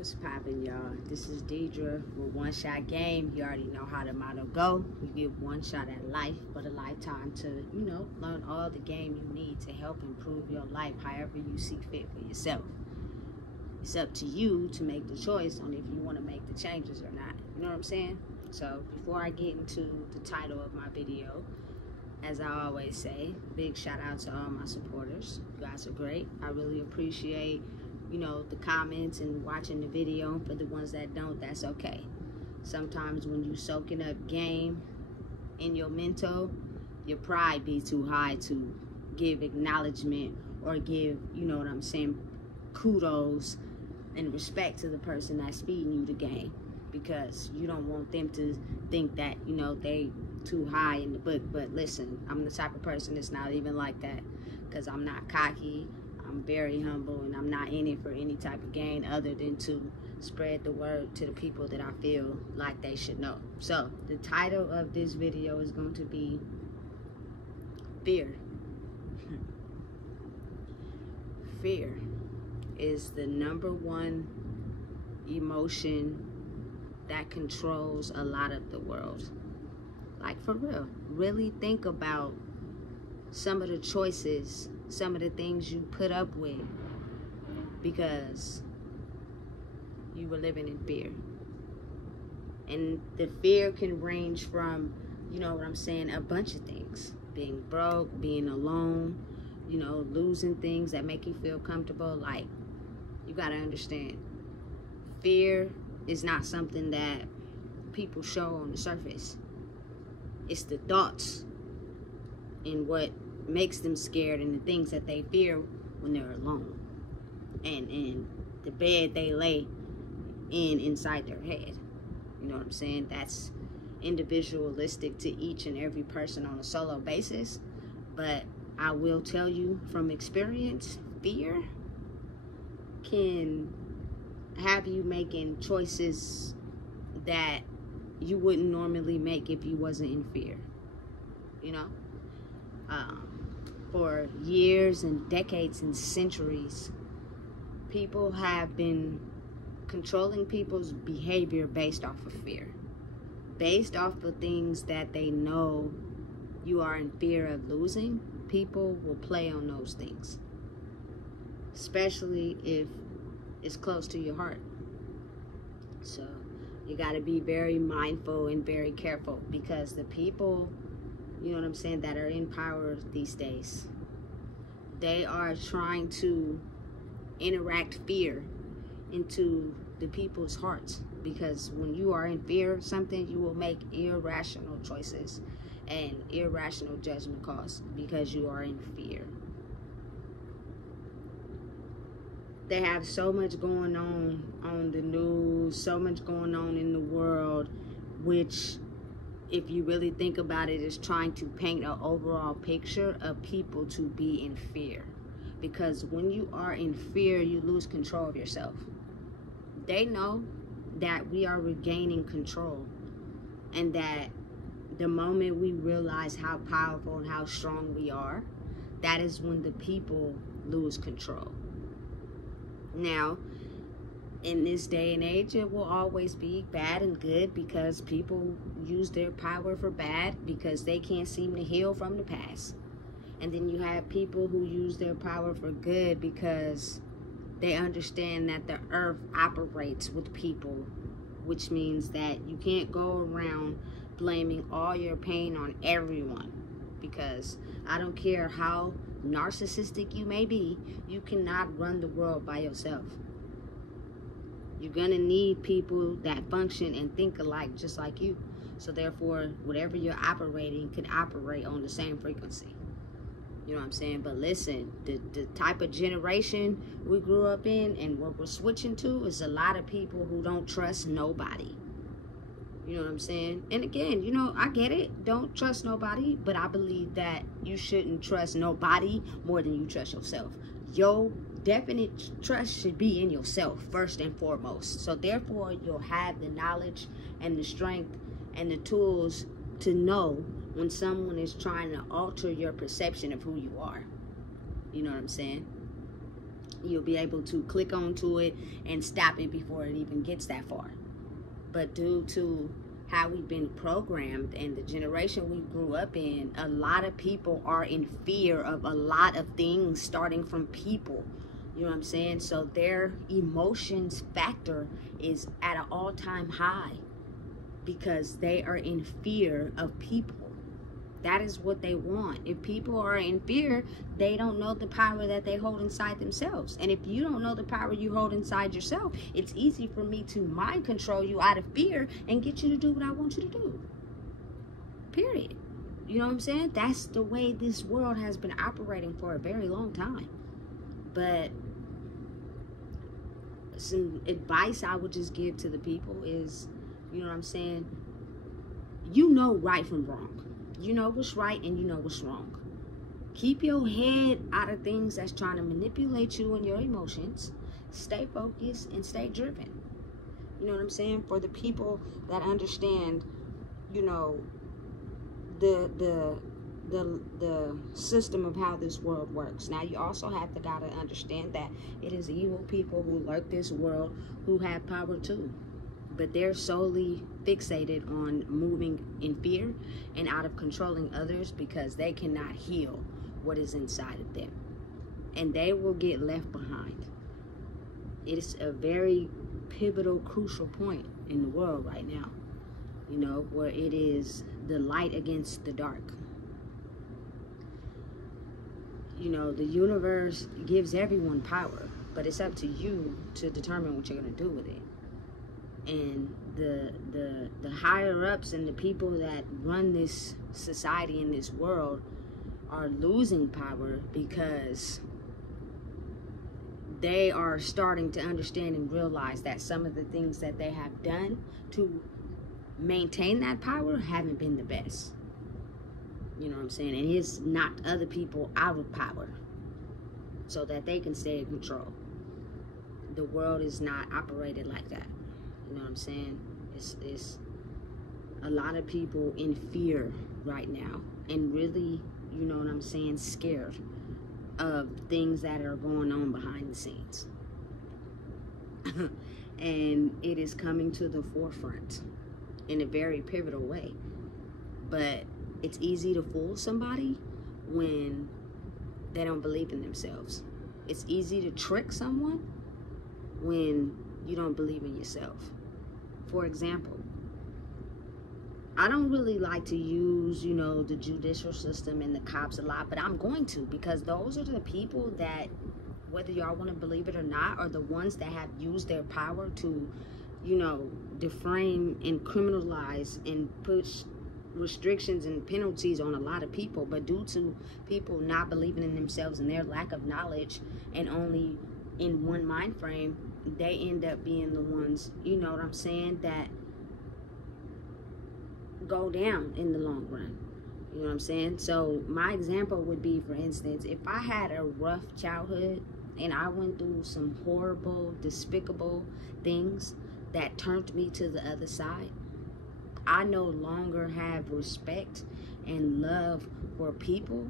What's poppin', y'all? This is Deidre with One Shot Game. You already know how the motto go. You get one shot at life, but a lifetime to, learn all the game you need to help improve your life however you see fit for yourself. It's up to you to make the choice on if you want to make the changes or not. You know what I'm saying? So before I get into the title of my video, as I always say, big shout out to all my supporters. You guys are great. I really appreciate the comments and watching the video. For the ones that don't, that's okay. Sometimes when you soaking up game in your mental, your pride be too high to give acknowledgement or give, kudos and respect to the person that's feeding you the game, because you don't want them to think that, they too high in the book. But listen, I'm the type of person that's not even like that, because I'm not cocky. I'm very humble, and I'm not in it for any type of gain other than to spread the word to the people that I feel like they should know. So the title of this video is going to be fear. Fear is the #1 emotion that controls a lot of the world. Like, for real, really think about some of the choices, some of the things you put up with because you were living in fear. And the fear can range from, a bunch of things. Being broke, being alone, losing things that make you feel comfortable. Like, you gotta understand, fear is not something that people show on the surface. It's the thoughts and what makes them scared, and the things that they fear when they're alone, and the bed they lay inside their head. You know what I'm saying? That's individualistic to each and every person on a solo basis. But I will tell you from experience, fear can have you making choices that you wouldn't normally make if you wasn't in fear. For years and decades and centuries, people have been controlling people's behavior based off of fear, based off of things that they know you are in fear of losing. People will play on those things, especially if it's close to your heart. So you got to be very mindful and very careful, because the people, that are in power these days, they are trying to interact fear into the people's hearts. Because when you are in fear of something, you will make irrational choices and irrational judgment calls because you are in fear. They have so much going on the news, so much going on in the world, which, if you really think about it, is trying to paint an overall picture of people to be in fear. Because when you are in fear, you lose control of yourself. They know that we are regaining control, and that the moment we realize how powerful and how strong we are, that is when the people lose control. Now, in this day and age, it will always be bad and good, because people use their power for bad because they can't seem to heal from the past. And then you have people who use their power for good because they understand that the earth operates with people, which means that you can't go around blaming all your pain on everyone. Because I don't care how narcissistic you may be, you cannot run the world by yourself. You're gonna need people that function and think alike just like you. So therefore, whatever you're operating could operate on the same frequency. You know what I'm saying? But listen, the type of generation we grew up in and what we're switching to is a lot of people who don't trust nobody. You know what I'm saying? And again, I get it. Don't trust nobody. But I believe that you shouldn't trust nobody more than you trust yourself. Your definite trust should be in yourself first and foremost. So therefore, you'll have the knowledge and the strength and the tools to know when someone is trying to alter your perception of who you are. You know what I'm saying? You'll be able to click onto it and stop it before it even gets that far. But due to how we've been programmed and the generation we grew up in, a lot of people are in fear of a lot of things, starting from people. You know what I'm saying? So their emotions factor is at an all-time high because they are in fear of people. That is what they want. If people are in fear, they don't know the power that they hold inside themselves. And if you don't know the power you hold inside yourself, it's easy for me to mind control you out of fear and get you to do what I want you to do. Period. You know what I'm saying? That's the way this world has been operating for a very long time. But some advice I would just give to the people is, you know what I'm saying? You know right from wrong. You know what's right and you know what's wrong. Keep your head out of things that's trying to manipulate you and your emotions. Stay focused and stay driven. You know what I'm saying? For the people that understand, you know, the system of how this world works. Now, you also have to gotta understand that it is evil people who lurk this world who have power too. But they're solely fixated on moving in fear and out of controlling others because they cannot heal what is inside of them. And they will get left behind. It's a very pivotal, crucial point in the world right now, you know, where it is the light against the dark. You know, the universe gives everyone power, but it's up to you to determine what you're going to do with it. And the higher ups and the people that run this society in this world are losing power because they are starting to understand and realize that some of the things that they have done to maintain that power haven't been the best. You know what I'm saying? And it's knocked other people out of power so that they can stay in control. The world is not operated like that. You know what I'm saying? It's a lot of people in fear right now and really, you know what I'm saying, scared of things that are going on behind the scenes. And it is coming to the forefront in a very pivotal way. But it's easy to fool somebody when they don't believe in themselves. It's easy to trick someone when you don't believe in yourself. For example, I don't really like to use, you know, the judicial system and the cops a lot, but I'm going to, because those are the people that, whether y'all want to believe it or not, are the ones that have used their power to, you know, defame and criminalize and push restrictions and penalties on a lot of people. But due to people not believing in themselves and their lack of knowledge and only in one mind frame, they end up being the ones, you know what I'm saying, that go down in the long run. You know what I'm saying? So my example would be, for instance, if I had a rough childhood and I went through some horrible, despicable things that turned me to the other side, I no longer have respect and love for people.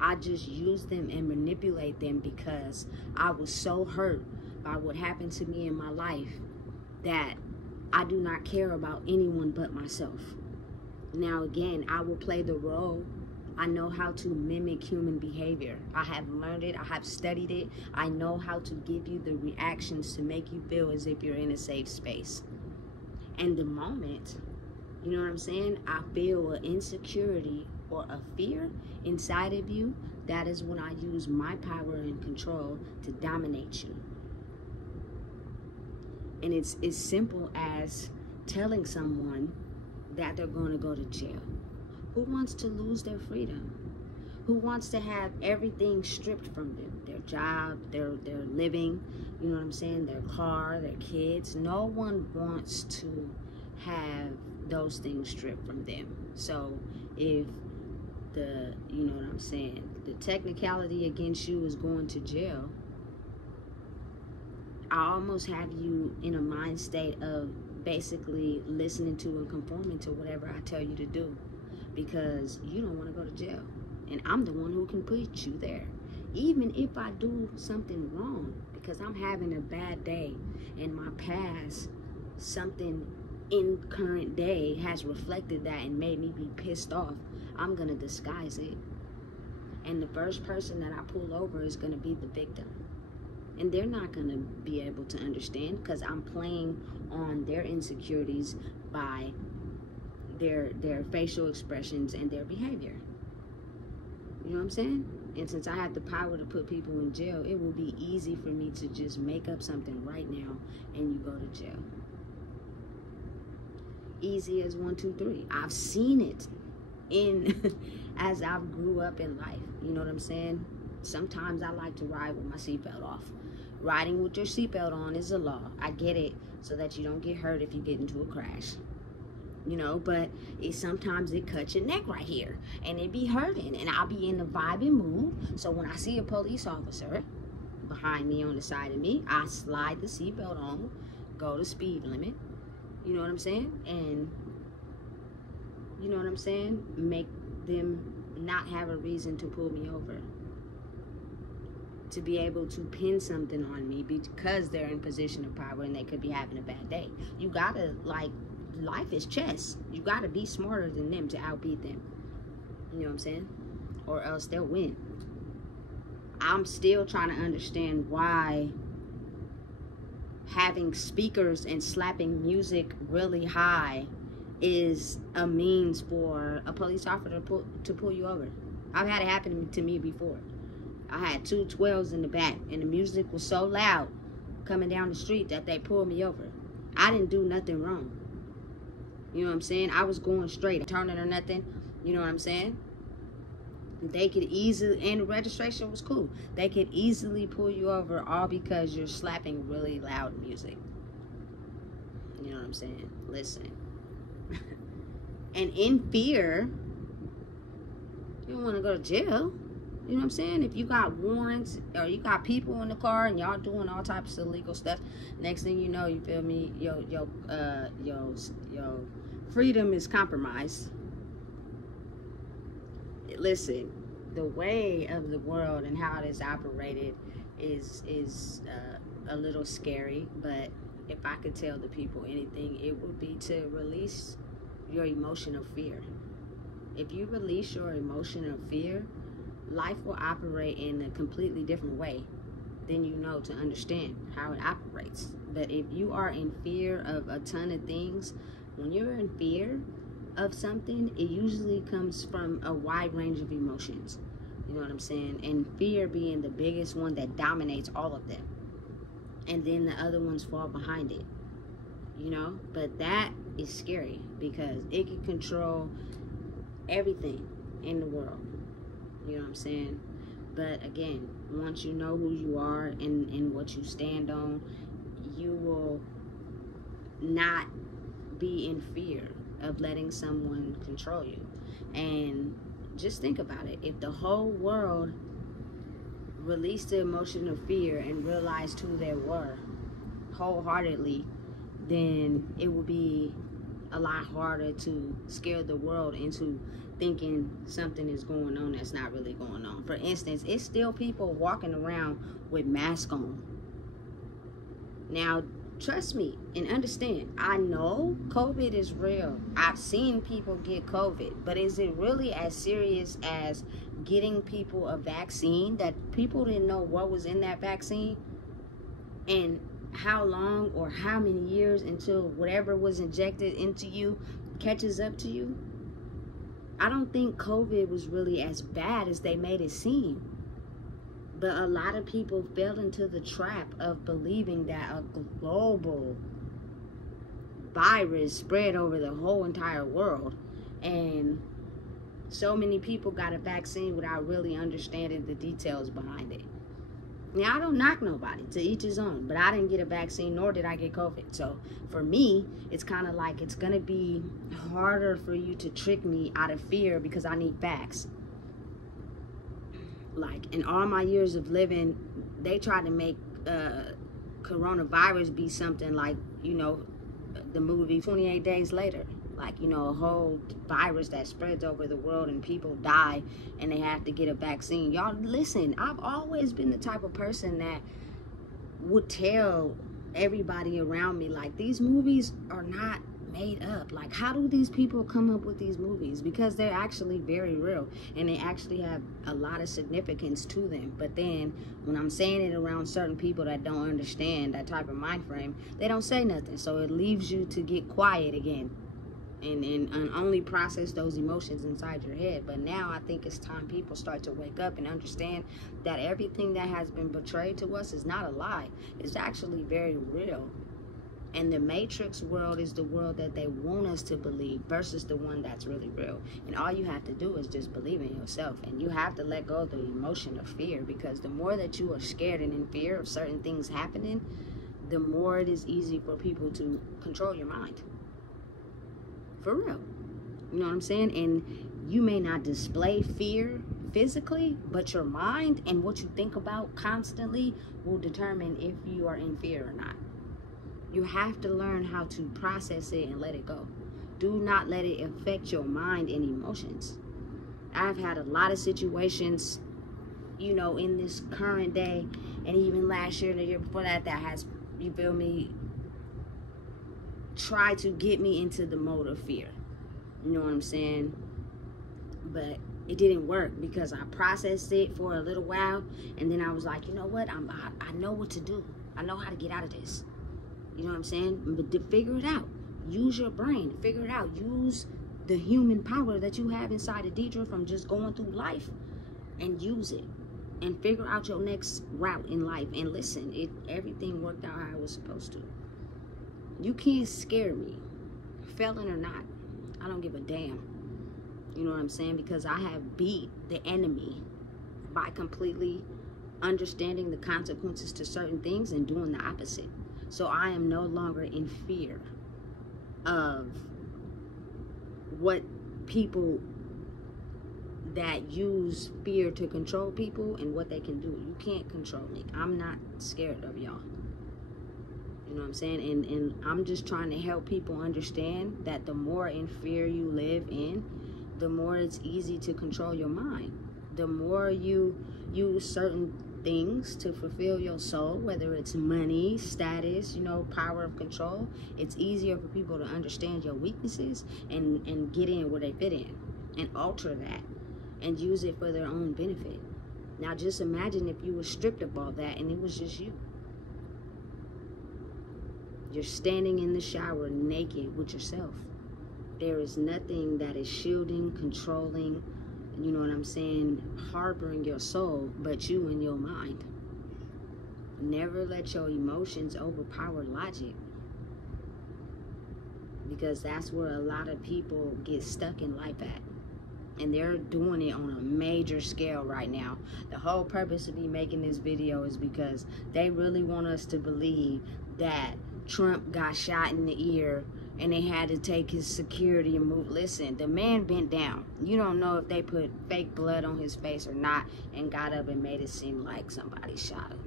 I just use them and manipulate them because I was so hurt by what happened to me in my life that I do not care about anyone but myself. Now again, I will play the role. I know how to mimic human behavior. I have learned it. I have studied it. I know how to give you the reactions to make you feel as if you're in a safe space. And the moment, you know what I'm saying, I feel an insecurity or a fear inside of you, that is when I use my power and control to dominate you. And it's as simple as telling someone that they're going to go to jail. Who wants to lose their freedom? Who wants to have everything stripped from them? Their job, their living, you know what I'm saying, their car, their kids. No one wants to have those things stripped from them. So if the, you know what I'm saying, the technicality against you is going to jail, I almost have you in a mind state of basically listening to and conforming to whatever I tell you to do, because you don't want to go to jail. And I'm the one who can put you there. even if I do something wrong, because I'm having a bad day in my past, something in current day has reflected that and made me be pissed off, I'm gonna disguise it. And the first person that I pull over is gonna be the victim. And they're not gonna be able to understand, because I'm playing on their insecurities by their facial expressions and their behavior. You know what I'm saying? And since I have the power to put people in jail, it will be easy for me to just make up something right now and you go to jail. Easy as 1, 2, 3. I've seen it in as I've grew up in life. You know what I'm saying? Sometimes I like to ride with my seatbelt off. Riding with your seatbelt on is a law. I get it, so that you don't get hurt if you get into a crash. You know, but sometimes it cuts your neck right here and it be hurting, and I'll be in the vibing mood. So when I see a police officer behind me on the side of me, I slide the seatbelt on, go to speed limit, you know what I'm saying? And you know what I'm saying? Make them not have a reason to pull me over, to be able to pin something on me because they're in position of power and they could be having a bad day. You gotta, like, life is chess. You gotta be smarter than them to outbeat them. You know what I'm saying? Or else they'll win. I'm still trying to understand why having speakers and slapping music really high is a means for a police officer to pull you over. I've had it happen to me before. I had 2 12s in the back, and the music was so loud coming down the street that they pulled me over. I didn't do nothing wrong. You know what I'm saying? I was going straight, turning or nothing. You know what I'm saying? They could easily, and the registration was cool. They could easily pull you over all because you're slapping really loud music. You know what I'm saying? Listen. And in fear, you don't want to go to jail. You know what I'm saying? If you got warrants or you got people in the car and y'all doing all types of illegal stuff, next thing you know, you feel me, your freedom is compromised. Listen, the way of the world and how it is operated is a little scary, but if I could tell the people anything, it would be to release your emotion of fear. If you release your emotion of fear, life will operate in a completely different way than you know to understand how it operates. But if you are in fear of a ton of things, when you're in fear of something, it usually comes from a wide range of emotions. You know what I'm saying? And fear being the biggest one that dominates all of them. And then the other ones fall behind it. You know? But that is scary because it can control everything in the world. You know what I'm saying? But again, once you know who you are and what you stand on, you will not be in fear of letting someone control you. And just think about it. If the whole world released the emotion of fear and realized who they were wholeheartedly, then it would be a lot harder to scare the world into thinking something is going on that's not really going on. For instance, it's still people walking around with masks on. Now, trust me and understand, I know COVID is real. I've seen people get COVID, but is it really as serious as getting people a vaccine that people didn't know what was in that vaccine and how long or how many years until whatever was injected into you catches up to you? I don't think COVID was really as bad as they made it seem. But a lot of people fell into the trap of believing that a global virus spread over the whole entire world. And so many people got a vaccine without really understanding the details behind it. Now, I don't knock nobody, to each his own, but I didn't get a vaccine, nor did I get COVID. So for me, it's kind of like it's going to be harder for you to trick me out of fear because I need facts. Like, in all my years of living, they tried to make coronavirus be something like, you know, the movie 28 Days Later. Like, you know, a whole virus that spreads over the world and people die and they have to get a vaccine. Y'all, listen, I've always been the type of person that would tell everybody around me, like, these movies are not made up. Like, how do these people come up with these movies? Because they're actually very real and they actually have a lot of significance to them. But then when I'm saying it around certain people that don't understand that type of mind frame, they don't say nothing. So it leaves you to get quiet again and only process those emotions inside your head. But now I think it's time people start to wake up and understand that everything that has been portrayed to us is not a lie. It's actually very real. And the Matrix world is the world that they want us to believe versus the one that's really real. And all you have to do is just believe in yourself. And you have to let go of the emotion of fear, because the more that you are scared and in fear of certain things happening, the more it is easy for people to control your mind. For real. You know what I'm saying? And you may not display fear physically, but your mind and what you think about constantly will determine if you are in fear or not. You have to learn how to process it and let it go. Do not let it affect your mind and emotions. I've had a lot of situations, you know, in this current day and even last year and the year before that, that has, you feel me, try to get me into the mode of fear. You know what I'm saying? But it didn't work because I processed it for a little while, and then I was like, you know what? I know what to do. I know how to get out of this. You know what I'm saying? But to figure it out. Use your brain. Figure it out. Use the human power that you have inside of Deidre from just going through life, and use it. And figure out your next route in life. And listen, everything worked out how it was supposed to. You can't scare me, felon or not. I don't give a damn. You know what I'm saying? Because I have beat the enemy by completely understanding the consequences to certain things and doing the opposite. So I am no longer in fear of what people that use fear to control people and what they can do. You can't control me. I'm not scared of y'all. You know what I'm saying? And I'm just trying to help people understand that the more in fear you live in, the more it's easy to control your mind. The more you use certain things to fulfill your soul, whether it's money, status, you know, power of control, it's easier for people to understand your weaknesses and get in where they fit in and alter that and use it for their own benefit. Now just imagine if you were stripped of all that and it was just you. You're standing in the shower naked with yourself. There is nothing that is shielding, controlling, you know what I'm saying, harboring your soul, but you and your mind. Never let your emotions overpower logic, because that's where a lot of people get stuck in life at. And they're doing it on a major scale right now. The whole purpose of me making this video is because they really want us to believe that Trump got shot in the ear and they had to take his security and move. Listen, the man bent down. You don't know if they put fake blood on his face or not and got up and made it seem like somebody shot him.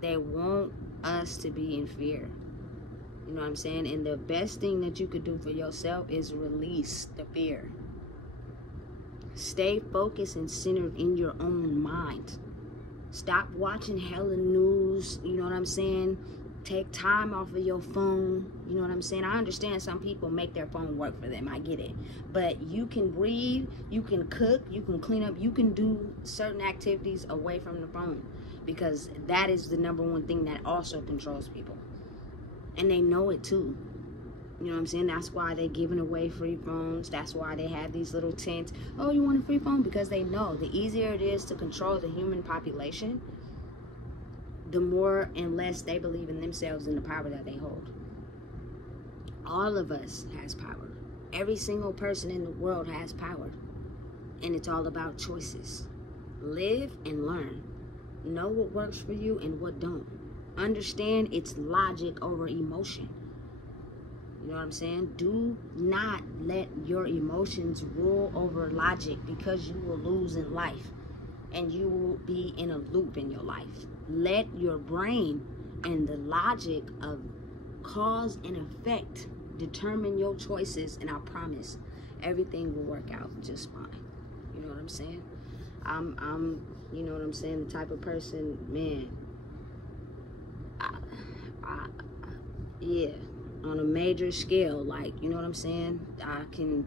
They want us to be in fear. You know what I'm saying? And the best thing that you could do for yourself is release the fear. Stay focused and centered in your own mind. Stop watching hella news, you know what I'm saying? Take time off of your phone. You know what I'm saying? I understand some people make their phone work for them. I get it. But you can breathe, you can cook, you can clean up, you can do certain activities away from the phone. Because that is the number one thing that also controls people. And they know it too. You know what I'm saying? That's why they're giving away free phones. That's why they have these little tents. Oh, you want a free phone? Because they know the easier it is to control the human population, the more and less they believe in themselves and the power that they hold. All of us has power. Every single person in the world has power. And it's all about choices. Live and learn. Know what works for you and what don't. Understand it's logic over emotion. You know what I'm saying? Do not let your emotions rule over logic, because you will lose in life. And you will be in a loop in your life. Let your brain and the logic of cause and effect determine your choices, and I promise everything will work out just fine. You know what I'm saying? I'm you know what I'm saying, the type of person, man, yeah, on a major scale, like, you know what I'm saying, I can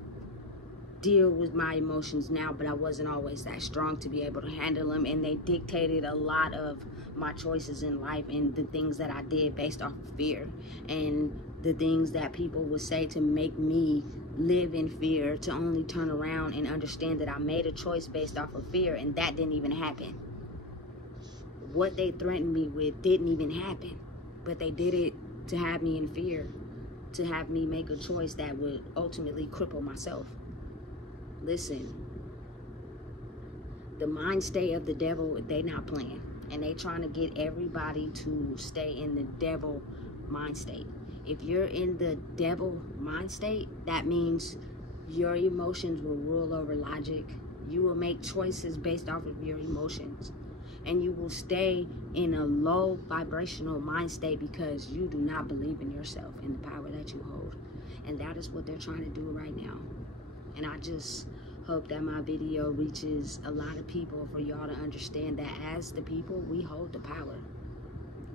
deal with my emotions now, but I wasn't always that strong to be able to handle them, and they dictated a lot of my choices in life and the things that I did based off of fear, and the things that people would say to make me live in fear, to only turn around and understand that I made a choice based off of fear, and that didn't even happen. What they threatened me with didn't even happen, but they did it to have me in fear, to have me make a choice that would ultimately cripple myself. Listen, the mind state of the devil, they not playing, and they trying to get everybody to stay in the devil mind state. If you're in the devil mind state, that means your emotions will rule over logic. You will make choices based off of your emotions, and you will stay in a low vibrational mind state because you do not believe in yourself and the power that you hold. And that is what they're trying to do right now. And I just hope that my video reaches a lot of people, for y'all to understand that as the people, we hold the power.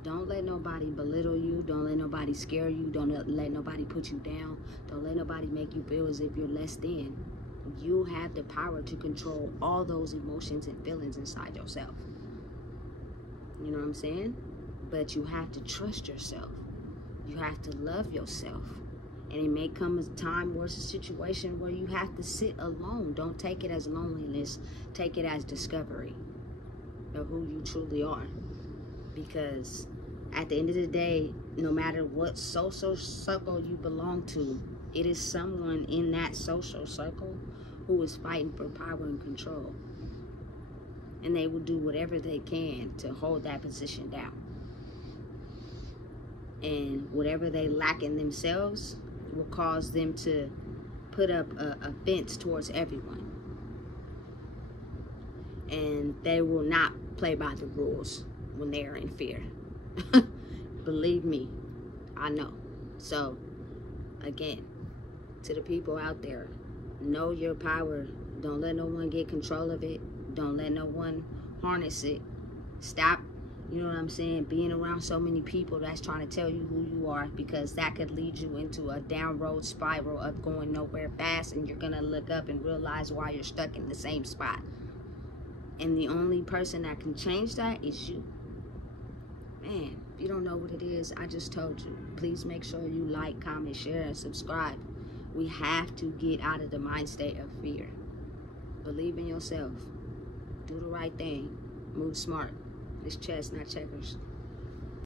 Don't let nobody belittle you. Don't let nobody scare you. Don't let nobody put you down. Don't let nobody make you feel as if you're less than. You have the power to control all those emotions and feelings inside yourself. You know what I'm saying? But you have to trust yourself. You have to love yourself. And it may come a time or a situation where you have to sit alone. Don't take it as loneliness. Take it as discovery of who you truly are. Because at the end of the day, no matter what social circle you belong to, it is someone in that social circle who is fighting for power and control. And they will do whatever they can to hold that position down. And whatever they lack in themselves will cause them to put up a fence towards everyone. And they will not play by the rules when they are in fear. Believe me, I know. So, again, to the people out there, know your power. Don't let no one get control of it. Don't let no one harness it. Stop, you know what I'm saying, being around so many people that's trying to tell you who you are, because that could lead you into a down road spiral of going nowhere fast, and you're going to look up and realize why you're stuck in the same spot. And the only person that can change that is you. Man, if you don't know what it is, I just told you. Please make sure you like, comment, share, and subscribe. We have to get out of the mind state of fear. Believe in yourself. Do the right thing. Move smart. It's chess, not checkers.